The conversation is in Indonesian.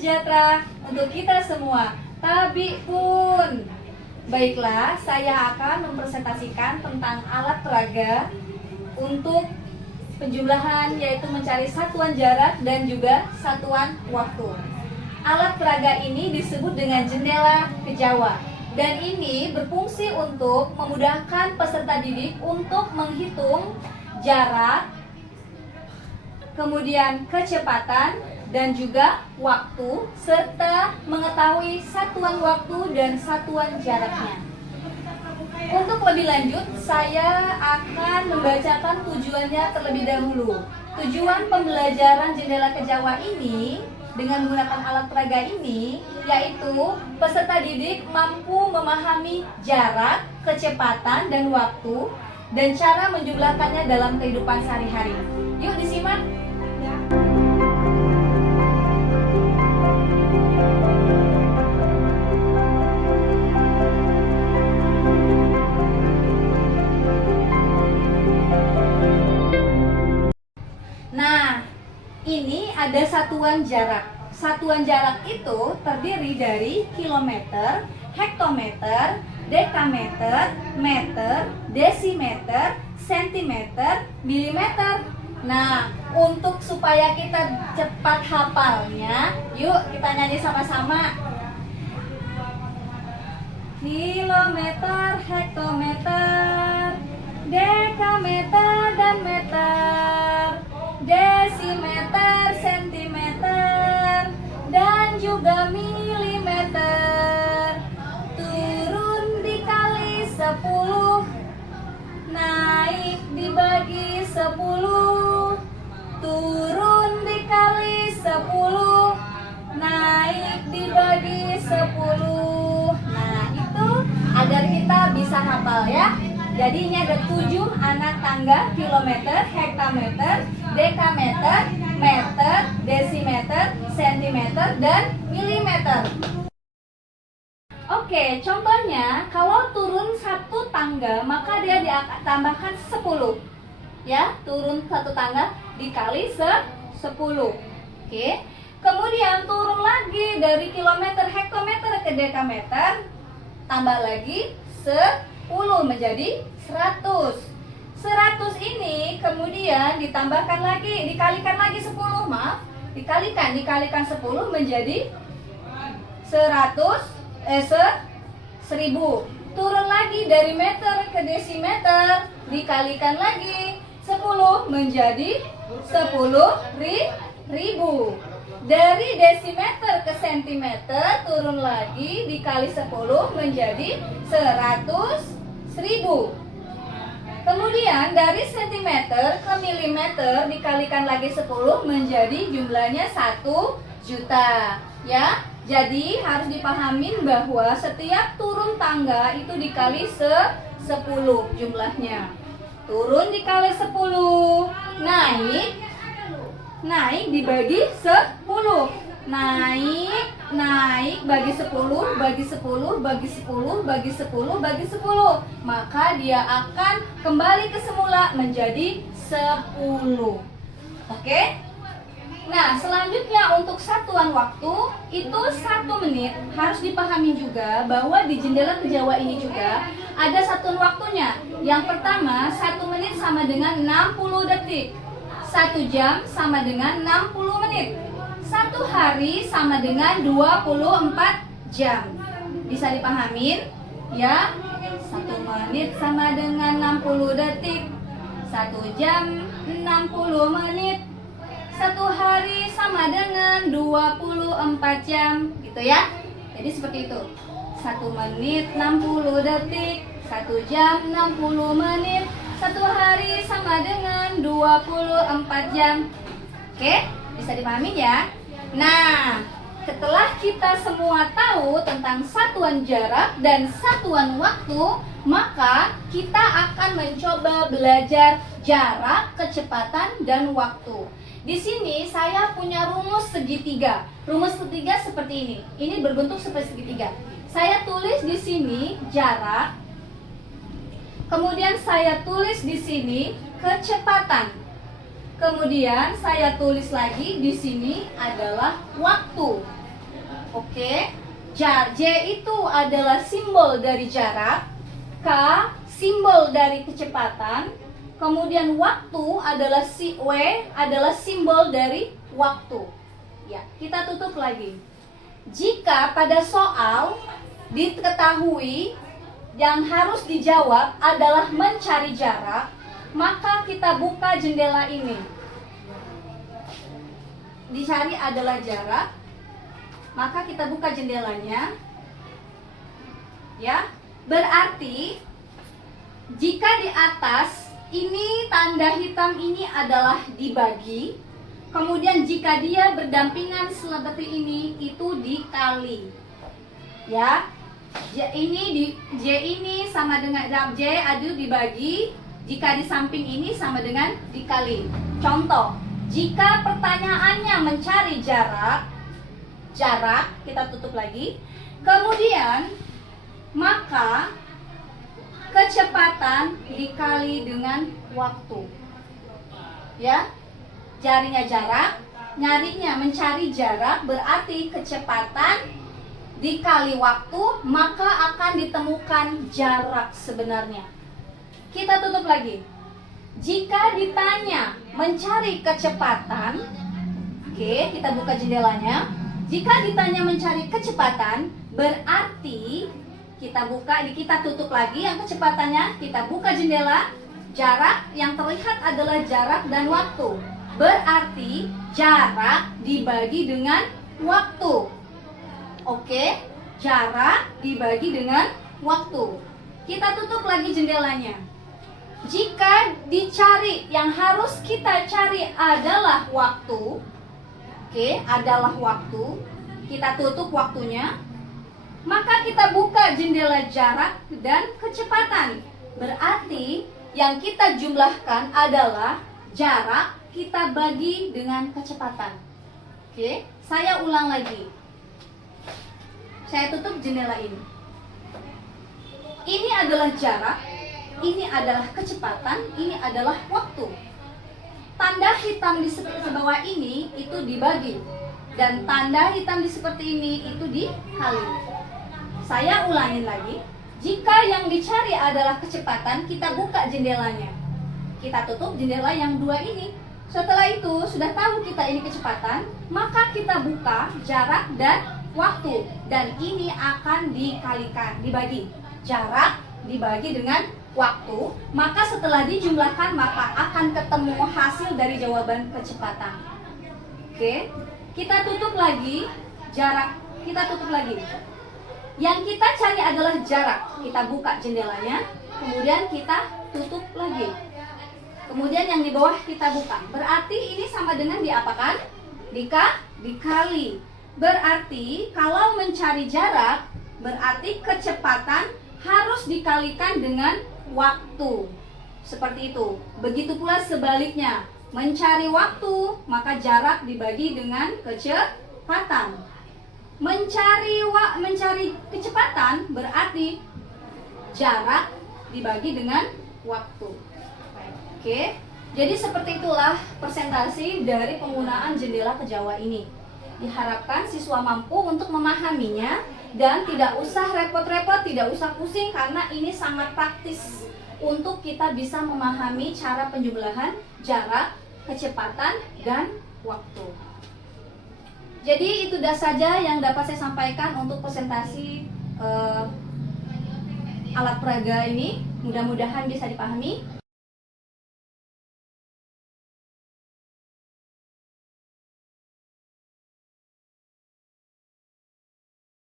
sejahtera untuk kita semua. Tabi pun. Baiklah, saya akan mempresentasikan tentang alat peraga untuk penjumlahan, yaitu mencari satuan jarak dan juga satuan waktu. Alat peraga ini disebut dengan jendela kejawa, dan ini berfungsi untuk memudahkan peserta didik untuk menghitung jarak, kemudian kecepatan dan juga waktu, serta mengetahui satuan waktu dan satuan jaraknya. Untuk lebih lanjut, saya akan membacakan tujuannya terlebih dahulu. Tujuan pembelajaran jendela kejawa ini dengan menggunakan alat peraga ini, yaitu peserta didik mampu memahami jarak, kecepatan, dan waktu, dan cara menjumlahkannya dalam kehidupan sehari-hari. Yuk disimak. Nah, ini ada satuan jarak. Satuan jarak itu terdiri dari kilometer, hektometer, dekameter, meter, desimeter, sentimeter, milimeter. Nah, untuk supaya kita cepat hafalnya, yuk kita nyanyi sama-sama. Kilometer, hektometer, dekameter dan meter, desimeter, sentimeter, dan juga milimeter. Turun dikali 10, naik dibagi 10. Turun dikali 10, naik dibagi 10. Nah, itu agar kita bisa hafal ya. Jadi ini ada 7 anak tangga: kilometer, hektometer, dekameter, meter, desimeter, sentimeter, dan milimeter. Oke, contohnya kalau turun 1 tangga maka dia ditambahkan 10. Ya, turun 1 tangga dikali 10. Oke. Kemudian turun lagi dari kilometer, hektometer ke dekameter, tambah lagi 10 menjadi 100. 100 ini kemudian ditambahkan lagi, dikalikan lagi 10, maaf, dikalikan 10 menjadi 1000. Turun lagi dari meter ke desimeter, dikalikan lagi 10 menjadi 10.000. Dari desimeter ke sentimeter, turun lagi dikali 10 menjadi 100.000. Kemudian dari sentimeter ke milimeter dikalikan lagi 10 menjadi jumlahnya 1 juta. Ya, jadi harus dipahamin bahwa setiap turun tangga itu dikali 10 jumlahnya. Turun dikali 10, naik dibagi 10. Naik bagi 10, bagi 10, bagi 10, bagi 10, bagi 10. Maka dia akan kembali ke semula menjadi 10. Oke? Nah, selanjutnya untuk satuan waktu itu 1 menit. Harus dipahami juga bahwa di jendela kejawa ini juga ada satuan waktunya. Yang pertama, 1 menit sama dengan 60 detik. 1 jam sama dengan 60 menit. 1 hari sama dengan 24 jam. Bisa dipahamin? Ya, 1 menit sama dengan 60 detik. 1 jam 60 menit. 1 hari sama dengan 24 jam. Gitu ya. Jadi seperti itu. 1 menit 60 detik. 1 jam 60 menit. 1 hari sama dengan 24 jam. Oke, bisa dipahami ya. Nah, setelah kita semua tahu tentang satuan jarak dan satuan waktu, maka kita akan mencoba belajar jarak, kecepatan, dan waktu. Di sini saya punya rumus segitiga. Rumus segitiga seperti ini. Ini berbentuk seperti segitiga. Saya tulis di sini jarak. Kemudian saya tulis di sini kecepatan. Kemudian saya tulis lagi di sini adalah waktu. Oke. J itu adalah simbol dari jarak, K simbol dari kecepatan, kemudian waktu adalah W adalah simbol dari waktu. Ya, kita tutup lagi. Jika pada soal diketahui yang harus dijawab adalah mencari jarak, maka kita buka jendela ini. Dicari adalah jarak, maka kita buka jendelanya. Ya, berarti jika di atas ini tanda hitam ini adalah dibagi, kemudian jika dia berdampingan seperti ini itu dikali. Ya, J ini sama dengan J adu dibagi, jika di samping ini sama dengan dikali. Contoh, jika pertanyaannya mencari jarak kita tutup lagi. Kemudian maka kecepatan dikali dengan waktu. Ya, carinya jarak, nyarinya mencari jarak berarti kecepatan dikali waktu, maka akan ditemukan jarak sebenarnya. Kita tutup lagi. Jika ditanya mencari kecepatan, oke, kita buka jendelanya. Jika ditanya mencari kecepatan, berarti kita buka, kita tutup lagi yang kecepatannya, kita buka jendela. Jarak yang terlihat adalah jarak dan waktu. Berarti jarak dibagi dengan waktu. Oke, jarak dibagi dengan waktu. Kita tutup lagi jendelanya. Jika dicari yang harus kita cari adalah waktu, adalah waktu, kita tutup waktunya, maka kita buka jendela jarak dan kecepatan. Berarti yang kita jumlahkan adalah jarak kita bagi dengan kecepatan. Oke, saya ulang lagi. Saya tutup jendela ini. Ini adalah jarak, ini adalah kecepatan, ini adalah waktu. Tanda hitam di bawah ini itu dibagi, dan tanda hitam di seperti ini itu dikali. Saya ulangin lagi. Jika yang dicari adalah kecepatan, kita buka jendelanya. Kita tutup jendela yang dua ini. Setelah itu sudah tahu kita ini kecepatan, maka kita buka jarak dan waktu, dan ini akan dikalikan, dibagi. Jarak dibagi dengan waktu, maka setelah dijumlahkan maka akan ketemu hasil dari jawaban kecepatan. Oke, kita tutup lagi jarak, kita tutup lagi. Yang kita cari adalah jarak, kita buka jendelanya, kemudian kita tutup lagi. Kemudian yang di bawah kita buka. Berarti ini sama dengan diapakan? Dikali. Berarti kalau mencari jarak, berarti kecepatan harus dikalikan dengan waktu. Seperti itu. Begitu pula sebaliknya. Mencari waktu, maka jarak dibagi dengan kecepatan. Mencari kecepatan berarti jarak dibagi dengan waktu. Oke. Jadi seperti itulah presentasi dari penggunaan jendela kejawa ini. Diharapkan siswa mampu untuk memahaminya dan tidak usah repot-repot, tidak usah pusing, karena ini sangat praktis untuk kita bisa memahami cara penjumlahan jarak, kecepatan, dan waktu. Jadi itu saja yang dapat saya sampaikan untuk presentasi alat peraga ini. Mudah-mudahan bisa dipahami.